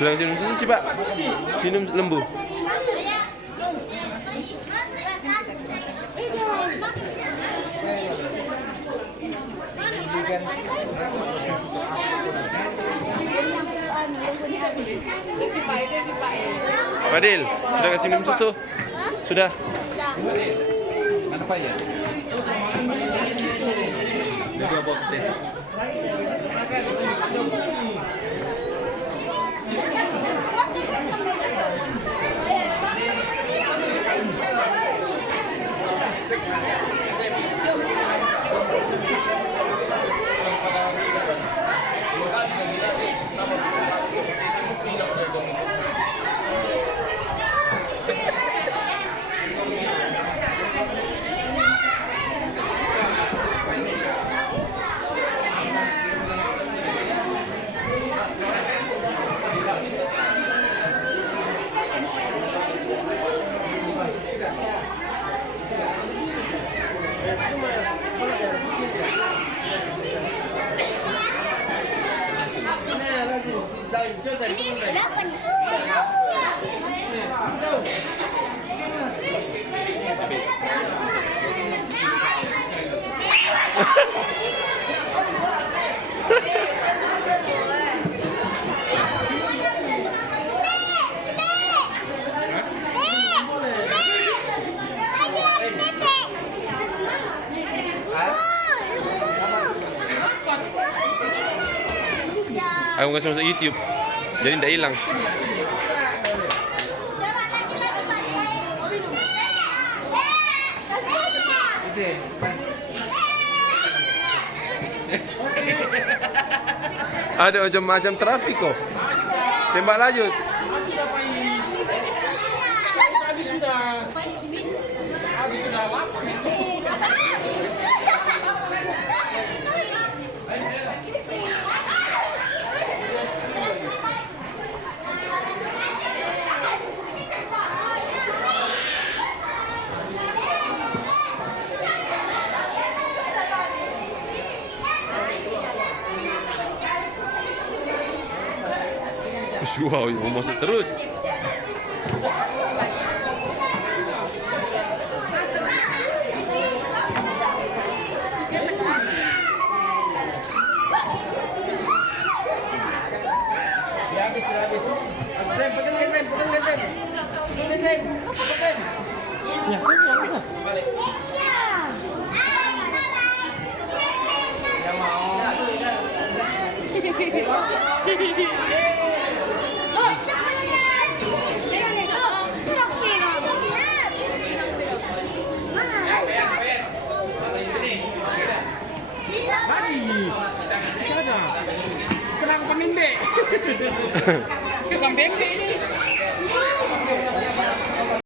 Sedang minum susu sih Pak. Minum lembu. Fadil, sudah kasih minum susu? Sudah. Mana Pak ya? Dua box. Aku kasih masuk YouTube, jadi tidak hilang. Ada macam trafik kok. Tembak laju. Habis sudah lapar. Wow, mau masuk terus. Habis. Pegang. Ya, sebalik. Tidak mau. Kenapa pemimbe? Bukan bembe ini.